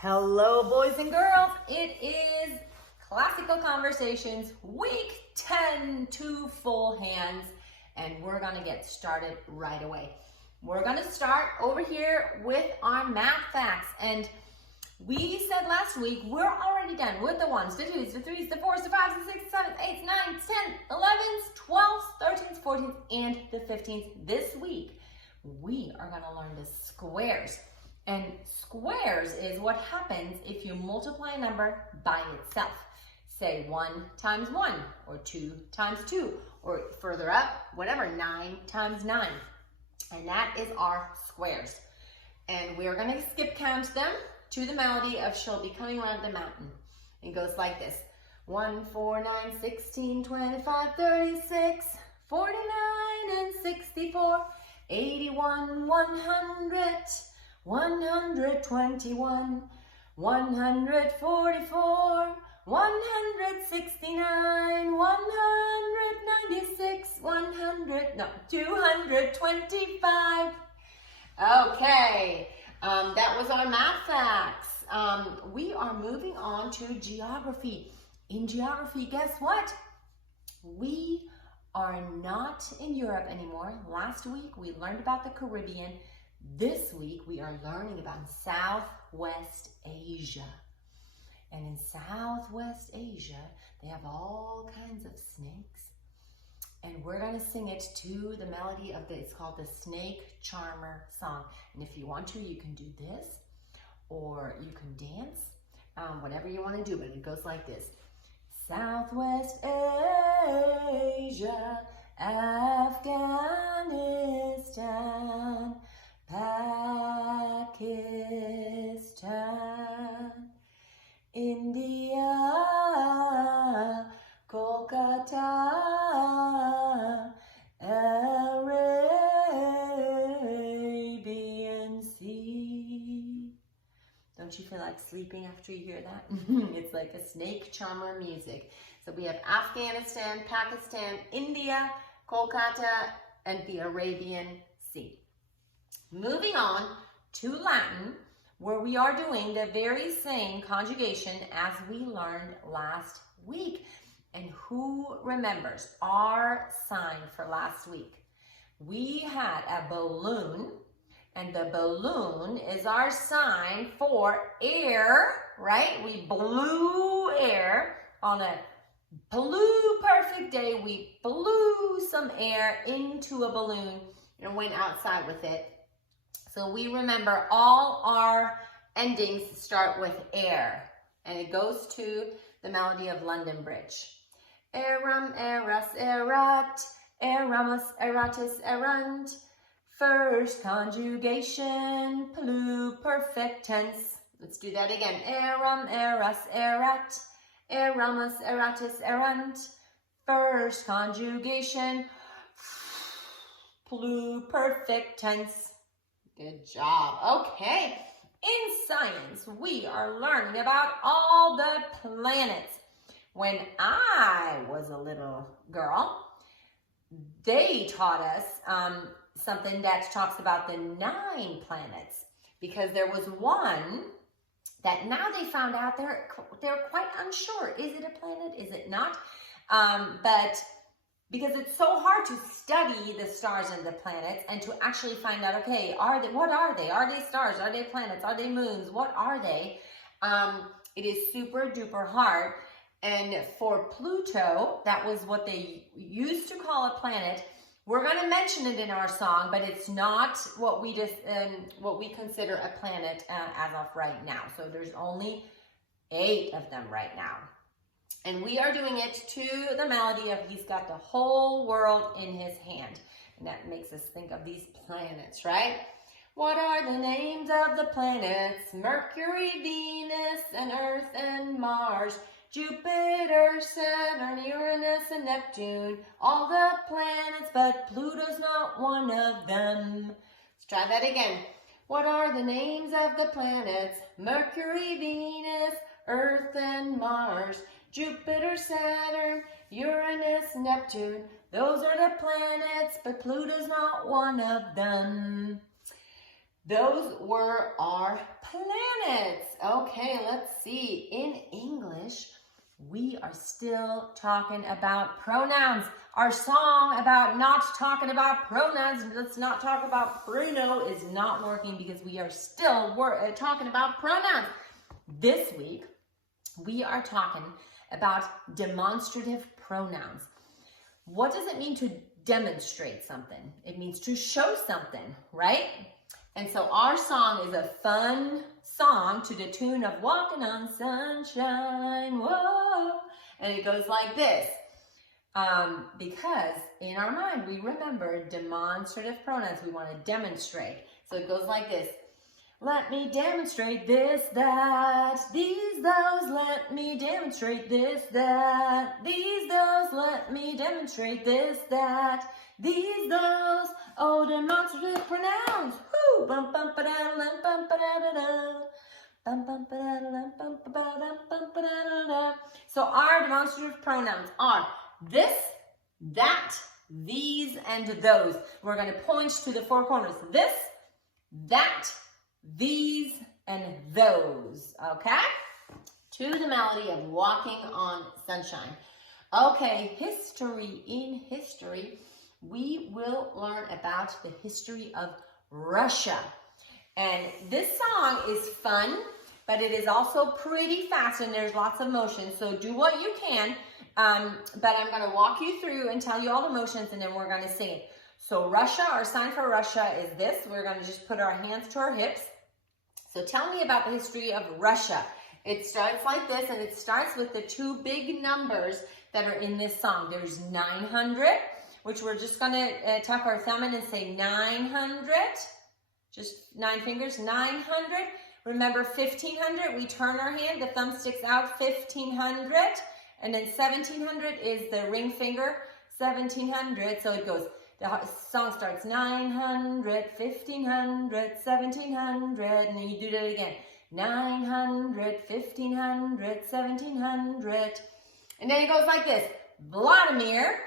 Hello, boys and girls. It is Classical Conversations, week 10, two full hands, and we're gonna get started right away. We're gonna start over here with our math facts, and we said last week we're already done with the ones, the twos, the threes, the fours, the fives, the sixes, sevens, eights, nines, 10s, 11s, 12s, 13s, 14s, and the 15s. This week, we are gonna learn the squares. And squares is what happens if you multiply a number by itself. Say 1 times 1, or 2 times 2, or further up, whatever, 9 times 9. And that is our squares. And we're going to skip count them to the melody of She'll Be Coming Around the Mountain. It goes like this. 1, 4, 9, 16, 25, 36, 49, and 64, 81, 100, 121, 144, 169, 196, 225. Okay, that was our math facts. We are moving on to geography. In geography, guess what? We are not in Europe anymore. Last week, we learned about the Caribbean. This week, we are learning about Southwest Asia. And in Southwest Asia, they have all kinds of snakes. And we're going to sing it to the melody of it's called the Snake Charmer song. And if you want to, you can do this, or you can dance, whatever you want to do, but it goes like this. Southwest Asia, Afghanistan, Pakistan, India, Kolkata, Arabian Sea. Don't you feel like sleeping after you hear that? It's like a snake charmer music. So we have Afghanistan, Pakistan, India, Kolkata, and the Arabian Sea. Moving on to Latin, where we are doing the very same conjugation as we learned last week. And who remembers our sign for last week? We had a balloon, and the balloon is our sign for air, right? We blew air on a perfect day. We blew some air into a balloon and went outside with it. So we remember all our endings start with air, and it goes to the melody of London Bridge. Eram, eras, erat, eramus, eratus, erant. First conjugation, pluperfect tense. Let's do that again. Eram, eras, erat, eramus, eratus, erant. First conjugation, pluperfect tense. Good job. Okay. In science, we are learning about all the planets. When I was a little girl, they taught us something that talks about the 9 planets, because there was one that now they found out they're quite unsure. Is it a planet? Is it not? But because it's so hard to study the stars and the planets and to actually find out, okay, what are they? Are they stars? Are they planets? Are they moons? What are they? It is super duper hard. And for Pluto, that was what they used to call a planet. We're going to mention it in our song, but it's not what we consider a planet as of right now. So there's only 8 of them right now. And we are doing it to the melody of He's Got the Whole World in His Hand. And that makes us think of these planets, right? What are the names of the planets? Mercury, Venus, and Earth, and Mars, Jupiter, Saturn, Uranus, and Neptune. All the planets, but Pluto's not one of them. Let's try that again. What are the names of the planets? Mercury, Venus, Earth, and Mars, Jupiter, Saturn, Uranus, Neptune. Those are the planets, but Pluto's not one of them. Those were our planets. Okay, let's see. In English, we are still talking about pronouns. Our song about not talking about pronouns, let's not talk about Bruno, is not working because we are still talking about pronouns. This week, we are talking about demonstrative pronouns. What does it mean to demonstrate something? It means to show something, right? And so our song is a fun song to the tune of Walking on Sunshine, whoa. And it goes like this. Because in our mind, we remember demonstrative pronouns. We want to demonstrate. So it goes like this. Let me demonstrate this, that, these, those, let me demonstrate this, that, these, those, let me demonstrate this, that, these, those, oh, demonstrative pronouns. Woo! Bum, bum, ba-da-da-dum, bum, ba-da-da-da. Bum, bum, ba-da-da-dum, bum, ba-da-dum, bum, ba-da-da-da. So our demonstrative pronouns are this, that, these, and those. We're going to point to the four corners. This, that, these, and those, okay? To the melody of Walking on Sunshine. Okay, history. In history, we will learn about the history of Russia. And this song is fun, but it is also pretty fast and there's lots of motion. So do what you can, but I'm going to walk you through and tell you all the motions and then we're going to sing it. So Russia, our sign for Russia is this. We're going to just put our hands to our hips. So tell me about the history of Russia. It starts like this, and it starts with the two big numbers that are in this song. There's 900, which we're just going to tuck our thumb in and say 900. Just 9 fingers, 900. Remember 1500, we turn our hand, the thumb sticks out, 1500. And then 1700 is the ring finger, 1700. So it goes. The song starts 900, 1500, 1700, and then you do that again. 900, 1500, 1700. And then it goes like this. Vladimir,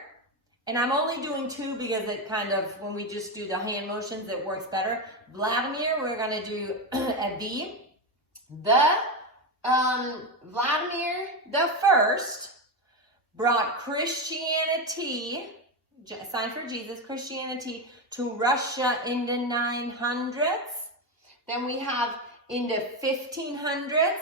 and I'm only doing two because it kind of, when we just do the hand motions, it works better. Vladimir, we're going to do a V. Vladimir the First brought Christianity, sign for Jesus, Christianity, to Russia in the 900s. Then we have in the 1500s,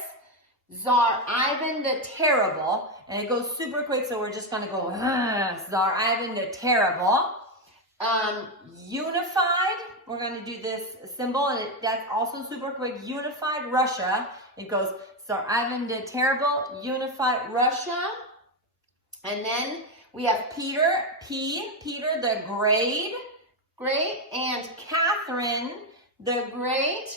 Tsar Ivan the Terrible, and it goes super quick, so we're just going to go, Tsar Ivan the Terrible. Unified, we're going to do this symbol, and that's also super quick. Unified Russia, it goes Tsar Ivan the Terrible, unified Russia. And then we have Peter the Great, and Catherine the Great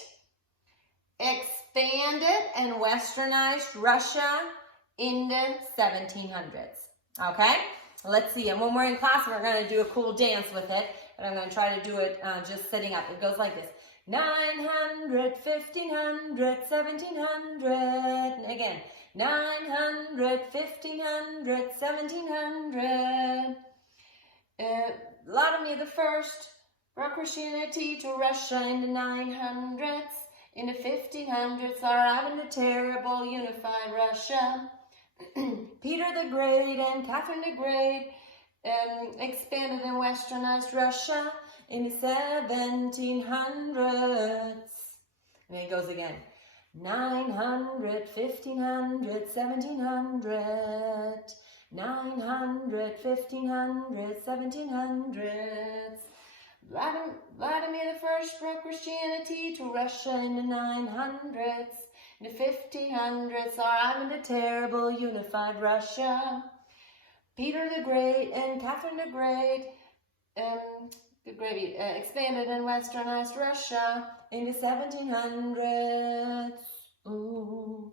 expanded and westernized Russia in the 1700s. Okay, let's see. And when we're in class, we're going to do a cool dance with it, but I'm going to try to do it just sitting up. It goes like this. 900, 1500, 1700, and again. 900, 1500, 1700. Vladimir the First brought Christianity to Russia in the 900s. In the 1500s, Tsar Ivan the Terrible unified Russia. Peter the Great and Catherine the Great expanded and westernized Russia in the 1700s. And it goes again. 900, 1500, 1700, 900, 1500, 1700s. Vladimir the First brought Christianity to Russia in the 900s. In the 1500s, Tsar Ivan the Terrible unified Russia. Peter the Great and Catherine the Great expanded and westernized Russia in the 1700s. Ooh.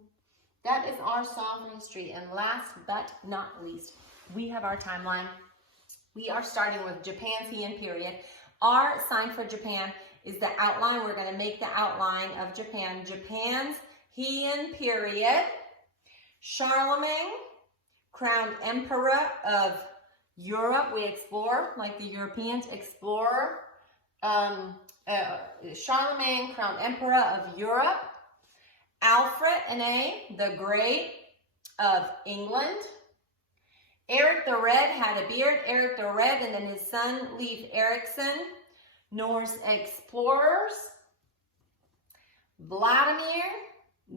That is our song for history. And last but not least, we have our timeline. We are starting with Japan's Heian period. Our sign for Japan is the outline. We're going to make the outline of Japan. Japan's Heian period. Charlemagne, crowned emperor of Europe. We explore, like the Europeans explore Charlemagne, crowned emperor of Europe. Alfred, the Great of England. Eric the Red had a beard, Eric the Red, and then his son, Leif Erikson. Norse explorers. Vladimir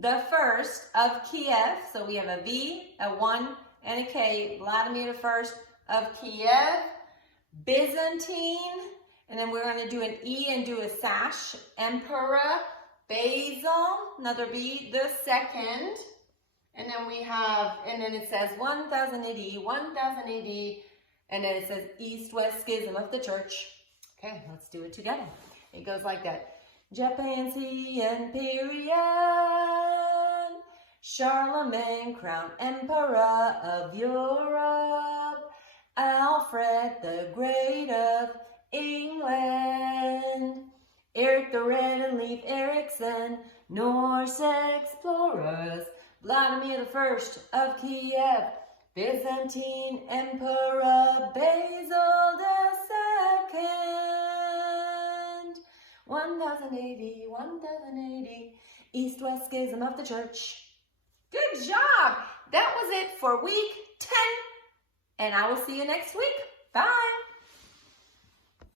the First of Kiev. So we have a V, a 1, and a K. Vladimir the First of Kiev. Byzantine. And then we're going to do an E and do a sash. Emperor Basil, another B, the second. And then we have, and then it says 1000 AD, 1000 AD, and then it says East-West Schism of the Church. Okay, let's do it together. It goes like that. Japanese period, Charlemagne, crowned emperor of Europe, Alfred the Great of England, Eric the Red and Leif Erikson, Norse explorers, Vladimir the First of Kiev, Byzantine Emperor Basil the Second, 1080, 1080, East-West Schism of the Church. Good job! That was it for week 10, and I will see you next week. Bye!